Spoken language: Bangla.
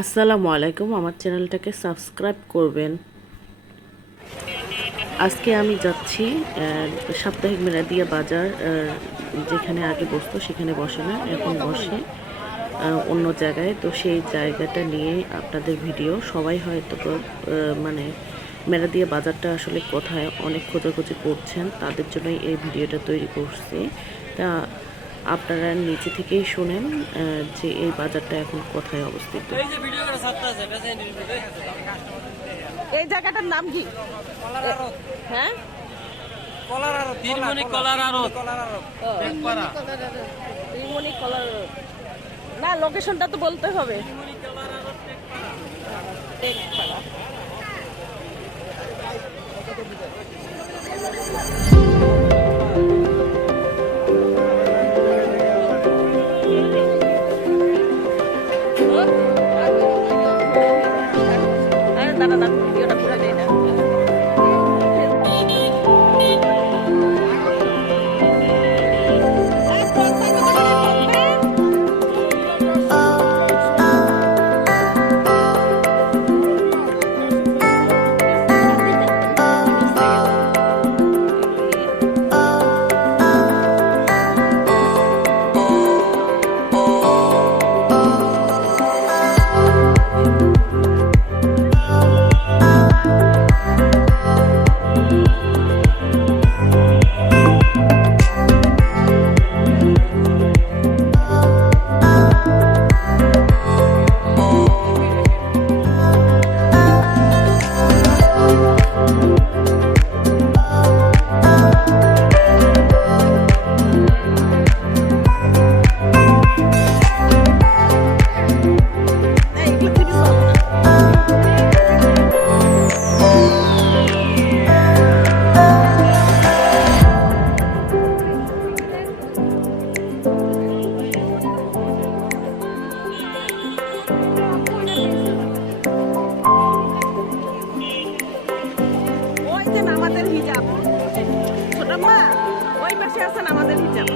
আসসালামু আলাইকুম। আমার চ্যানেলটাকে সাবস্ক্রাইব করবেন। আজকে আমি যাচ্ছি সাপ্তাহিক মেলাদিয়া বাজার যেখানে আগে বসতো, সেখানে বসে না, এখন বসে অন্য জায়গায়। তো সেই জায়গাটা নিয়ে আপনাদের ভিডিও। সবাই হয়তো মানে মেলাদিয়া বাজারটা আসলে কোথায়, অনেক খোঁজাখুঁজি করছেন, তাদের জন্যই এই ভিডিওটা তৈরি করছি। তা আপনারা নিচে থেকেই শুনেন যে এই বাজারটা এখন কোথায় অবস্থিত। এই যে ভিডিও করে ছাত্র আছে পেশেন্ট এই জায়গাটার নাম কি? কলার হ্যাঁ। না লোকেশনটা তো বলতে হবে। টেকপাড়া। Anak. আছেন আমাদের হিজাব